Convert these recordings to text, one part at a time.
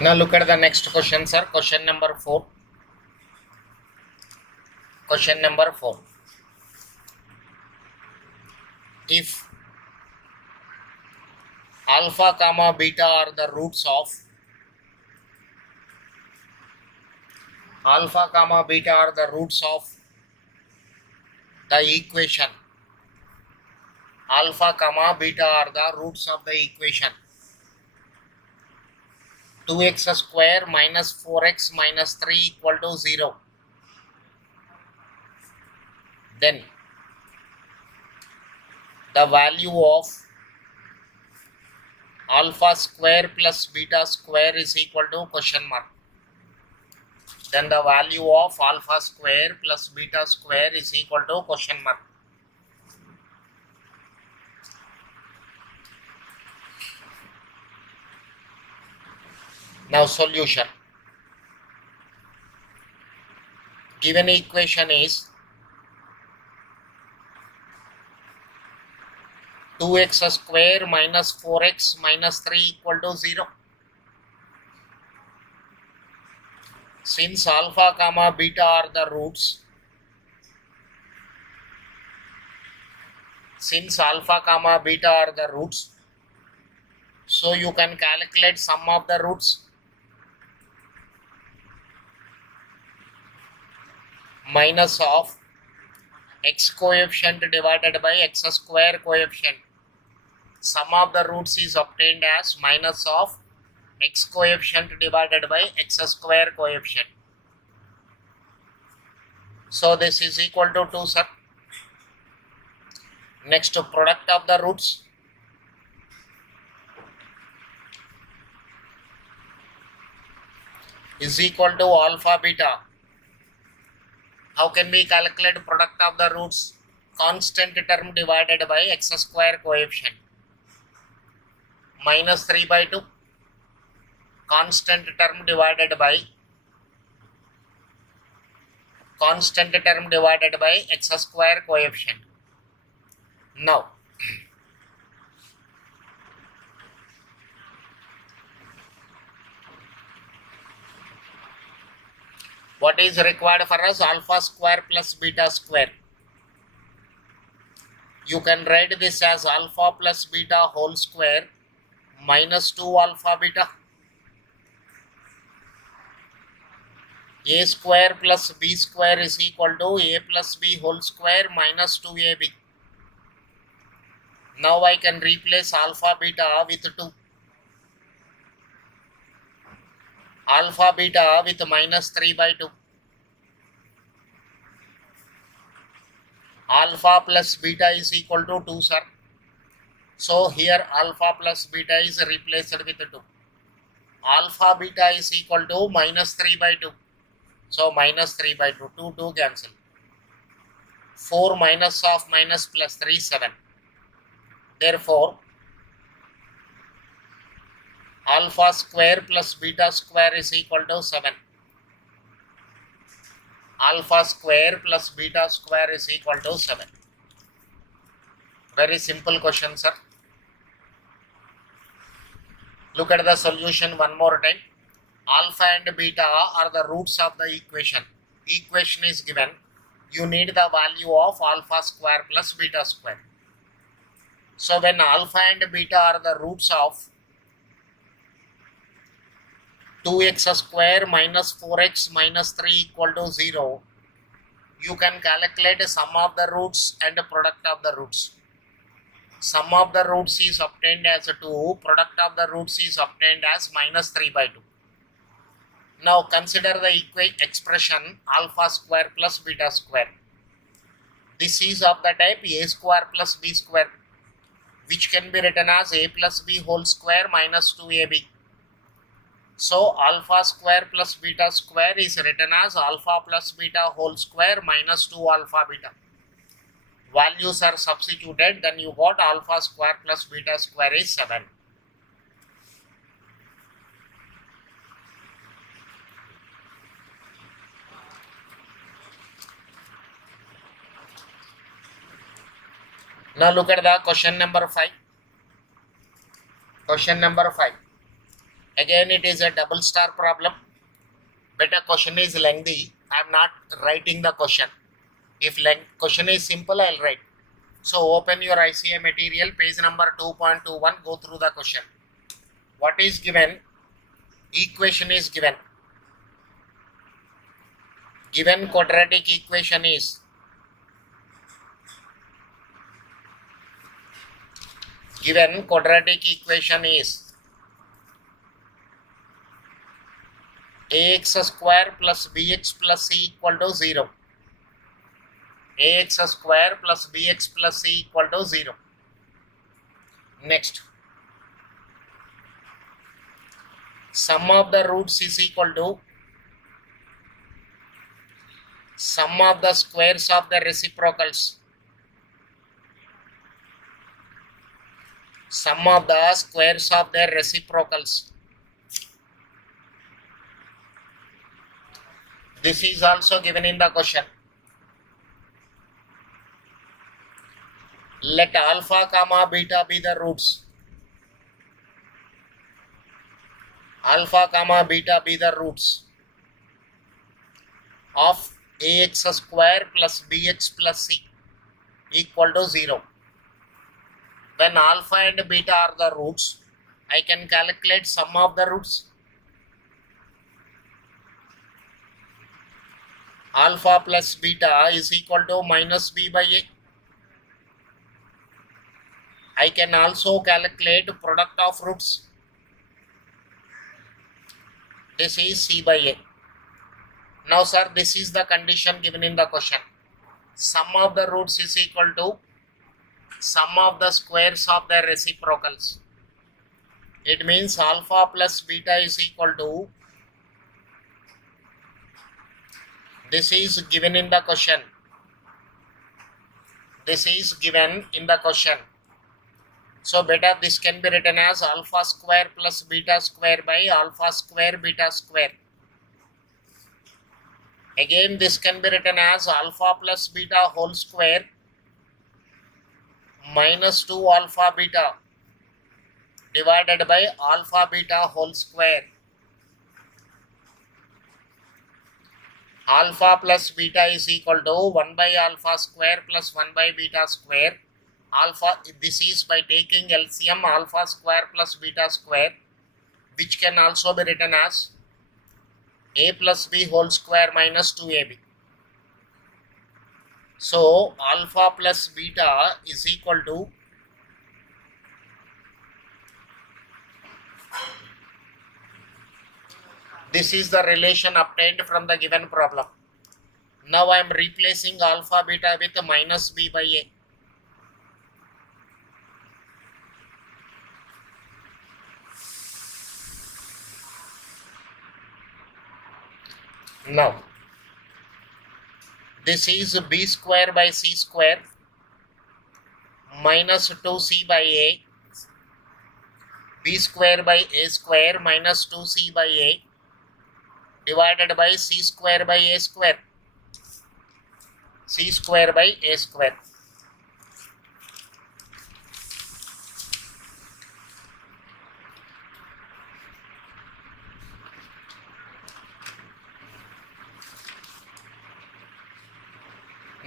Now look at the next question, sir. Question number 4. Question number 4. If alpha comma beta are the roots of the equation. Alpha comma beta are the roots of the equation. 2x square minus 4x minus 3 equal to 0. Then the value of alpha square plus beta square is equal to question mark. Then the value of alpha square plus beta square is equal to question mark. Now solution. Given equation is 2x square minus 4x minus 3 equal to 0. Since alpha comma beta are the roots, so you can calculate sum of the roots. Minus of x coefficient divided by x square coefficient. Sum of the roots is obtained as minus of x coefficient divided by x square coefficient. So this is equal to 2, sir. Next, product of the roots. Is equal to alpha beta. How can we calculate product of the roots? Constant term divided by x square coefficient. Minus 3 by 2. Constant term divided by x square coefficient. Now, what is required for us? Alpha square plus beta square. You can write this as alpha plus beta whole square minus 2 alpha beta. A square plus b square is equal to a plus b whole square minus 2ab. Now I can replace alpha beta with 2. Alpha beta with minus 3 by 2. Alpha plus beta is equal to 2, sir. So here alpha plus beta is replaced with 2. Alpha beta is equal to minus 3 by 2. So minus 3 by 2. 2 cancel. 4 minus of minus plus 3, 7. Therefore, alpha square plus beta square is equal to 7. Alpha square plus beta square is equal to 7. Very simple question, sir. Look at the solution one more time. Alpha and beta are the roots of the equation. Equation is given. You need the value of alpha square plus beta square. So when alpha and beta are the roots of 2x square minus 4x minus 3 equal to 0, you can calculate sum of the roots and product of the roots. Sum of the roots is obtained as 2, product of the roots is obtained as minus 3 by 2. Now consider the expression alpha square plus beta square. This is of the type a square plus b square, which can be written as a plus b whole square minus 2ab. So alpha square plus beta square is written as alpha plus beta whole square minus 2 alpha beta. Values are substituted, then you got alpha square plus beta square is 7. Now look at the question number 5. Question number 5. Again, it is a double star problem. Better question is lengthy. I am not writing the question. If question is simple, I will write. So open your ICA material, page number 2.21, go through the question. What is given? Equation is given. Given quadratic equation is ax square plus bx plus c equal to 0. Ax square plus bx plus c equal to 0. Next, sum of the roots is equal to sum of the squares of the reciprocals. Sum of the squares of their reciprocals. This is also given in the question. Let alpha comma beta be the roots. Alpha comma beta be the roots of ax square plus bx plus c equal to 0. When alpha and beta are the roots, I can calculate sum of the roots. Alpha plus beta is equal to minus b by a. I can also calculate product of roots. This is c by a. Now sir, this is the condition given in the question. Sum of the roots is equal to sum of the squares of the reciprocals. It means alpha plus beta is equal to, this is given in the question. This is given in the question. So better this can be written as alpha square plus beta square by alpha square beta square. Again, this can be written as alpha plus beta whole square minus 2 alpha beta divided by alpha beta whole square. Alpha plus beta is equal to 1 by alpha square plus 1 by beta square. Alpha, this is by taking LCM alpha square plus beta square, which can also be written as a plus b whole square minus 2ab. So alpha plus beta is equal to this is the relation obtained from the given problem. Now I am replacing alpha beta with minus b by a. Now, this is b square by c square minus 2c by a, b square by a square minus 2c by a divided by c square by a square, c square by a square.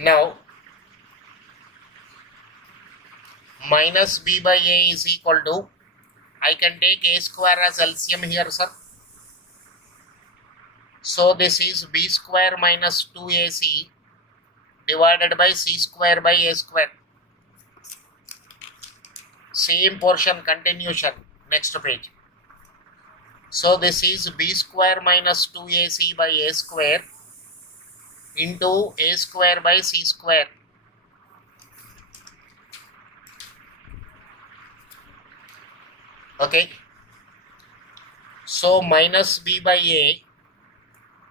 Now, minus b by a is equal to, I can take a square as LCM here, sir. So this is b square minus 2ac divided by c square by a square. Same portion, continuation, next page. So this is b square minus 2ac by a square into a square by c square. Okay. So minus b by a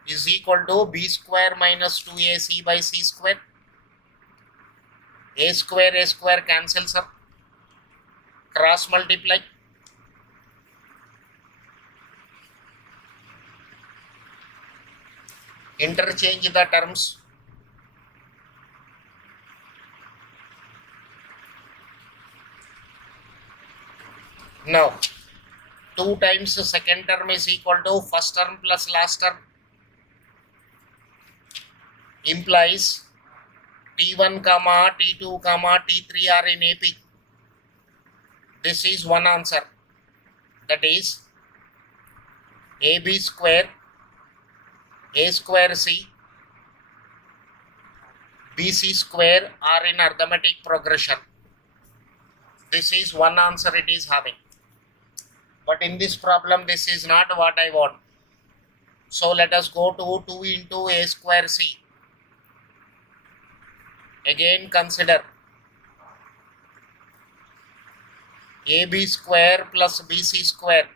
is equal to b square minus 2ac by c square. A square cancels up. Cross multiply. Interchange the terms. Now, 2 times the second term is equal to first term plus last term, implies T1 comma T2 comma T3 are in AP. This is one answer, that is AB square A square C BC square are in arithmetic progression. This is one answer it is having. But in this problem, this is not what I want. So let us go to 2 into A square C. Again consider AB square plus BC square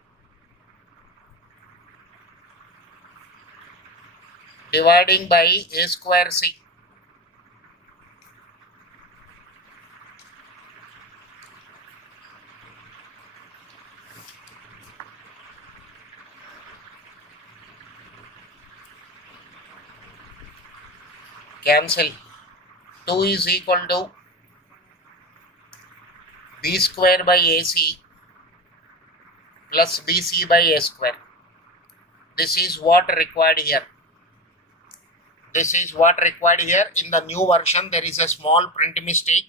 dividing by A square C. Cancel. 2 is equal to B square by AC plus BC by A square. This is what required here. This is what required here. In the new version, there is a small print mistake.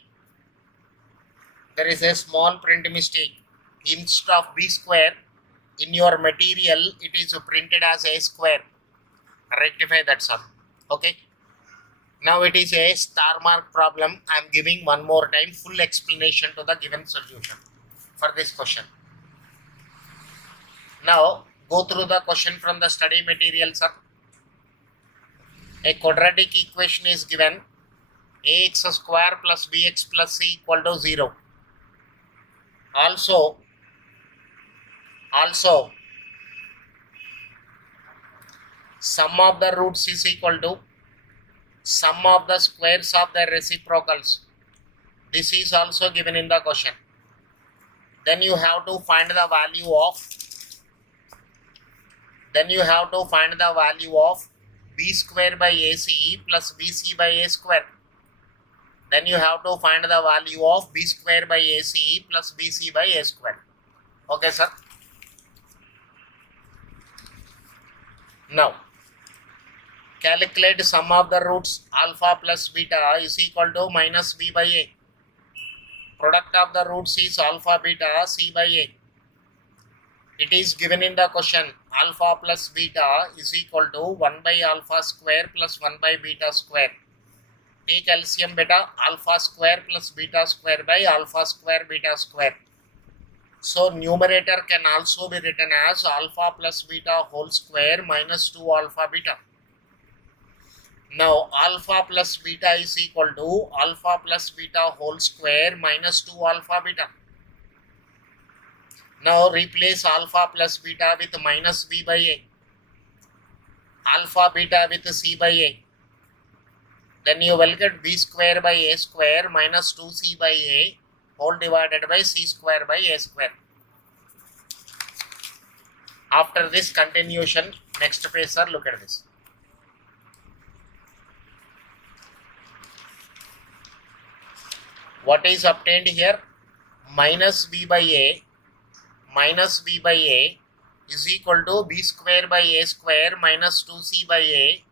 There is a small print mistake. Instead of B square, in your material, it is printed as A square. Rectify that sum. Okay. Now it is a star mark problem. I am giving one more time full explanation to the given solution for this question. Now go through the question from the study material, sir. A quadratic equation is given, ax square plus bx plus c equal to 0. Also sum of the roots is equal to sum of the squares of the reciprocals. This is also given in the question. Then you have to find the value of b square by ac plus bc by a square. Then you have to find the value of b square by ac plus bc by a square. Okay, sir. Now calculate sum of the roots alpha plus beta is equal to minus b by a. Product of the roots is alpha beta c by a. It is given in the question alpha plus beta is equal to 1 by alpha square plus 1 by beta square. Take LCM beta, alpha square plus beta square by alpha square beta square. So numerator can also be written as alpha plus beta whole square minus 2 alpha beta. Now alpha plus beta is equal to alpha plus beta whole square minus 2 alpha beta. Now replace alpha plus beta with minus b by a, alpha beta with c by a. Then you will get b square by a square minus 2c by a whole divided by c square by a square. After this continuation, next page, sir, look at this. What is obtained here? Minus b by a is equal to b square by a square minus 2c by a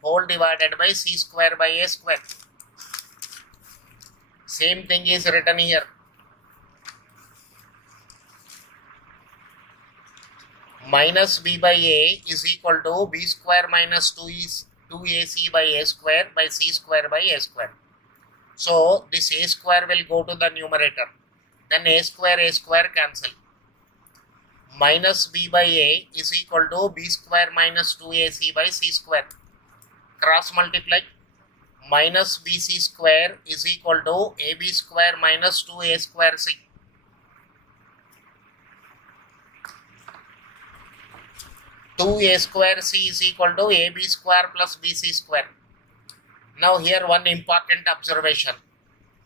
whole divided by c square by a square. Same thing is written here. Minus b by a is equal to b square minus 2ac by a square by c square by a square. So this a square will go to the numerator. Then a square cancel. Minus b by a is equal to b square minus 2ac by c square. Cross multiply. Minus bc square is equal to ab square minus 2a square c. A square c is equal to ab square plus bc square. Now here one important observation.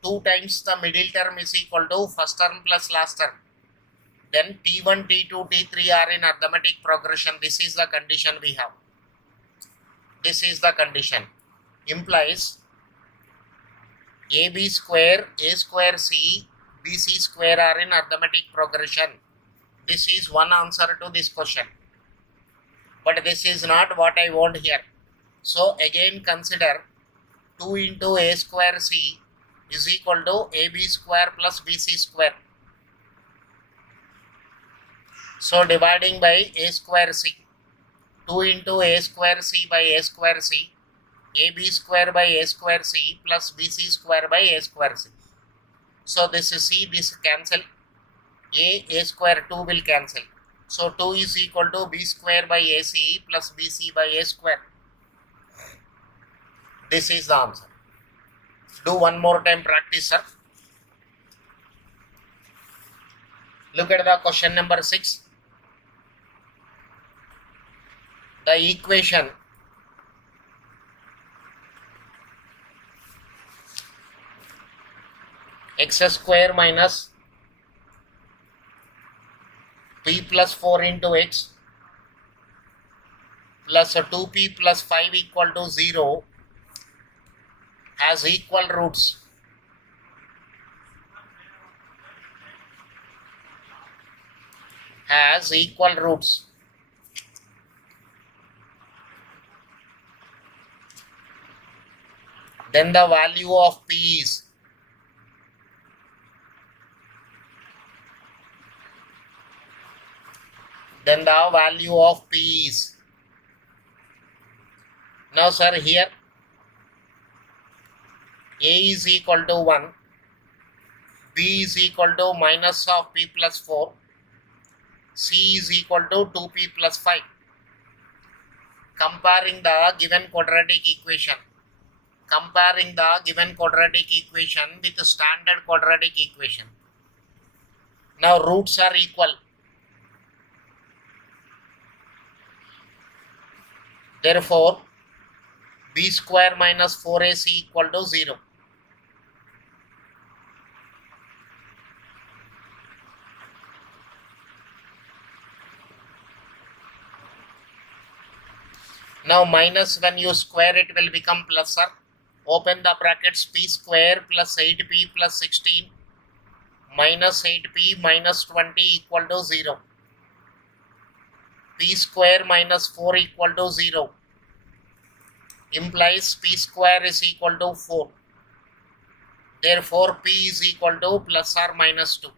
2 times the middle term is equal to first term plus last term. Then T1, T2, T3 are in arithmetic progression. This is the condition we have. This is the condition. Implies AB square, A square C, BC square are in arithmetic progression. This is one answer to this question. But this is not what I want here. So again consider 2 into a square c is equal to ab square plus bc square. So dividing by a square c. 2 into a square c by a square c, ab square by a square c plus bc square by a square c. So this is c, this cancel, a square 2 will cancel. So 2 is equal to b square by ac plus bc by a square. This is the answer. Do one more time practice, sir. Look at the question number 6. The equation x square minus p plus 4 into x plus 2p plus 5 equal to 0 has equal roots. Has equal roots. Then the value of p is now sir, here a is equal to 1, b is equal to minus of p plus 4, c is equal to 2p plus 5. Comparing the given quadratic equation with the standard quadratic equation. Now roots are equal. Therefore, b square minus 4ac equal to 0. Now minus, when you square it will become plus, sir. Open the brackets, p square plus 8p plus 16 minus 8p minus 20 equal to 0. P square minus 4 equal to 0 implies p square is equal to 4. Therefore, p is equal to plus or minus 2.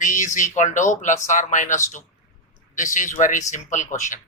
P is equal to plus or minus 2. This is very simple question.